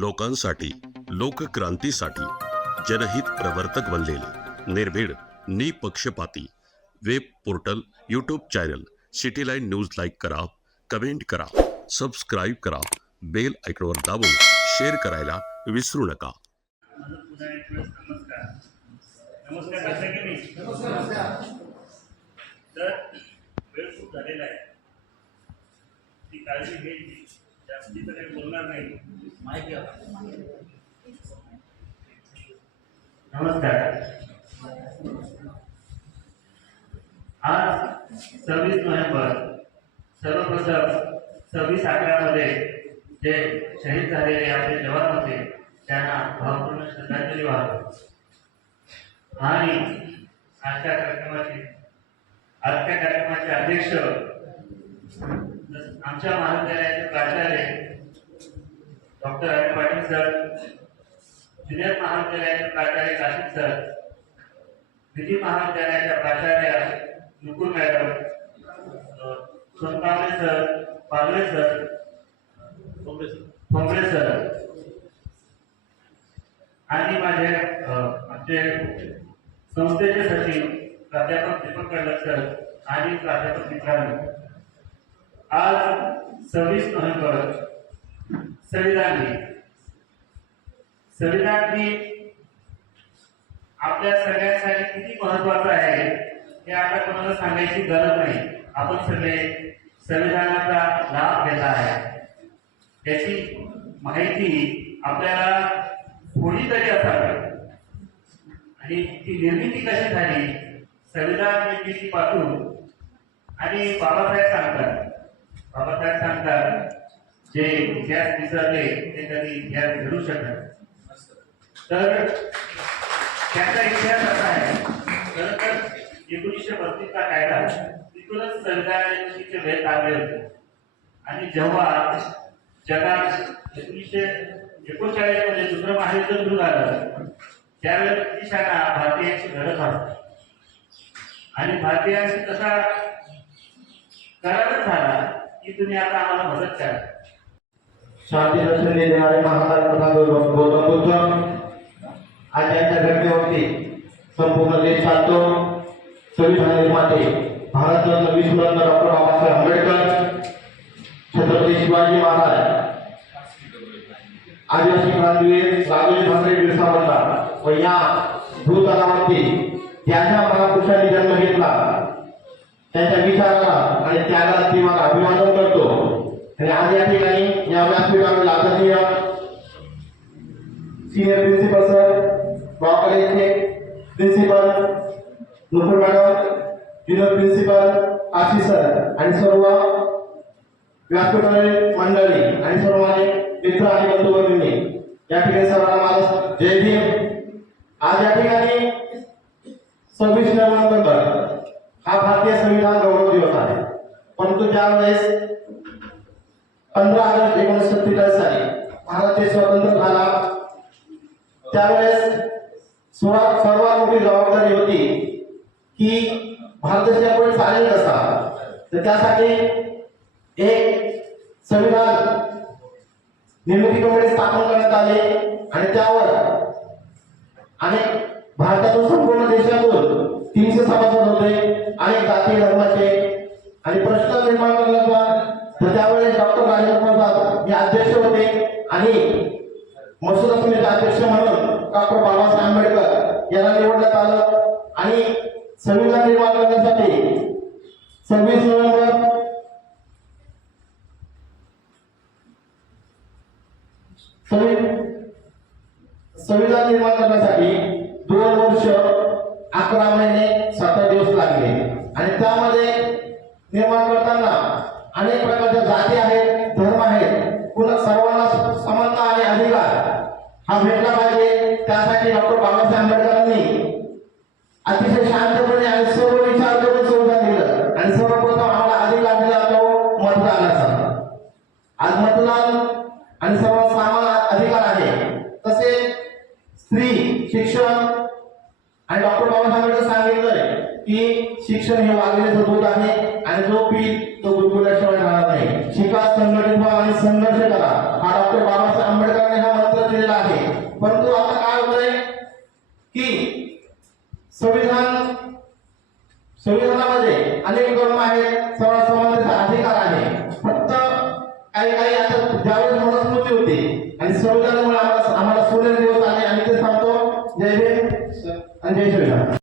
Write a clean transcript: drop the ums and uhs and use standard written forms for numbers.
लोकांसाठी, लोकक्रांतीसाठी जनहित प्रवर्तक बनलेले निर्भीड, निपक्षपाती web portal, YouTube channel city line news like करा, कमेंट करा, सबस्क्राईब करा, बेल आयकॉनवर दाबून शेअर करायला विसरू नका. नमस्कार कसं की नाही. नमस्कार. तर वेळ खूप झालेला आहे, ती काळजी घ्यायची. जास्ती तर काही बोलणार नाही. माहिती नमस्कार. आज 26 नोव्हेंबर. सर्वप्रथम 26/11 जे शहीद झालेले आपले जवान होते त्यांना भावपूर्ण श्रद्धांजली वाहतो. आणि आजच्या कार्यक्रमाचे अध्यक्ष आमच्या महाविद्यालयाचे प्राचार्य doctor Anil Patil sir, junior महाविद्यालयाचे प्राचार्य काशिद सर, विधी महाविद्यालयाच्या प्राचार्य Nupur madam, Sonkamble sir, Pagale sir, Bhongale sir आणि माझे आमचे संस्थेचे सचिव प्राध्यापक दीपक कडक सर आणि प्राध्यापक मित्रांनो, आज 26 नोव्हेंबर संविधान दिन आपल्या सगळ्यांसाठी किती महत्वाचा आहे हे आता कोणाला सांगायची गरज नाही. आपण सगळे संविधानाचा लाभ घेतला आहे, त्याची माहिती आपल्याला थोडी तरी असावी. आणि ती निर्मिती कशी झाली, संविधान निर्मितीपासून. आणि बाबासाहेब सांगतात जे इतिहास विसरले ते कधी इतिहास घडू शकत. तर त्याचा इतिहास असा आहे. खरं तर 1932 चा कायदा तिथूनच संविधान निर्मितीचे वेळ लागले होते. आणि जेव्हा जगात 1939 मध्ये दुसरं महायुद्ध सुरू झालं त्यावेळेस ब्रिटिशांना भारतीयांची गरज वाटली आणि भारतीयांशी तसा करारच झाला की तुम्ही आता आम्हाला मदत करा. शांती दर्शन देणारे महान गौतम बुद्ध आज यांच्या घटनेवरती संपूर्ण देश चालतो. संविधान निर्माते भारतरत्न विश्वरत्न डॉक्टर बाबासाहेब आंबेडकर, छत्रपती शिवाजी महाराज, आदिवासी क्रांतीवीर राघोजी भांगरे बिरसा मुंडा व या भूतलावरती त्यांच्या महापुरुषांनी जन्म घेतला, त्यांच्या विचाराला आणि त्याला ती मला अभिवादन करतो. आणि आज या ठिकाणी या व्यासपीठावर आदरणीय सिनियर प्रिन्सिपल सर, लॉ कॉलेजचे principal Nupur madam, junior principal Ashish sir आणि सर्व व्यासपीठावरील मंडळी आणि सर्व माझे मित्र आणि बंधू भगिनी, या ठिकाणी सर्वांना माझा जय भीम. आज या ठिकाणी 26 नोव्हेंबर हा भारतीय संविधान गौरव दिवस आहे. परंतु त्यावेळेस 15 ऑगस्ट 1947 साली भारत देश स्वतंत्र झाला. त्यावेळेस सर्वात मोठी जबाबदारी होती की भारत देश यापुढे चालेल कसा. तर त्यासाठी एक संविधान निर्मिती कमिटी स्थापन करण्यात आली आणि त्यावर अनेक भारतातून संपूर्ण देशातून 300 सभासद होते, अनेक जाती धर्माचे. आणि प्रश्न निर्माण करण्याचा तर त्यावेळेस डॉक्टर राजेंद्र प्रसाद हे अध्यक्ष होते आणि मसुदा समितीचे अध्यक्ष म्हणून डॉक्टर बाबासाहेब आंबेडकर यांना निवडण्यात आलं. आणि संविधान निर्माण करण्यासाठी 26 नोव्हेंबर संविधान निर्माण करण्यासाठी 2 वर्ष 11 महिने 17 दिवस लागले. आणि त्यामध्ये निर्माण करताना अनेक प्रकारच्या जाती आहेत, धर्म आहेत, पुन्हा सर्वांना समानता आणि अधिकार हा भेटला पाहिजे. त्यासाठी डॉक्टर बाबासाहेब आंबेडकरांनी अतिशय शांतपणे आणि सर्व विचार करून संविधान दिलं. आणि सर्वप्रथम आम्हाला अधिकार दिला तो मतदानाचा. आज मतदान आणि सर्व समान अधिकार आहे. तसे स्त्री शिक्षण आणि डॉक्टर बाबासाहेब आंबेडकर सांगितलंय की शिक्षण हे वाघिणीचं दूध आहे आणि जो पील तो गुदगुल्याशिवाय राहणार नाही. शिका, संघटित व्हा आणि संघर्ष करा. हा डॉक्टर बाबासाहेब आंबेडकरांनी हा मंत्र संविधानामध्ये अनेक कलम आहेत, सर्व समाजाचा अधिकार आहे. फक्त काही काही आता ज्यावेळेस मनुस्मृती होती आणि संविधानामुळे आम्हाला सोनेरी दिवस आले आणि ते सांगतो. जय भीम आणि जय श्रीराम.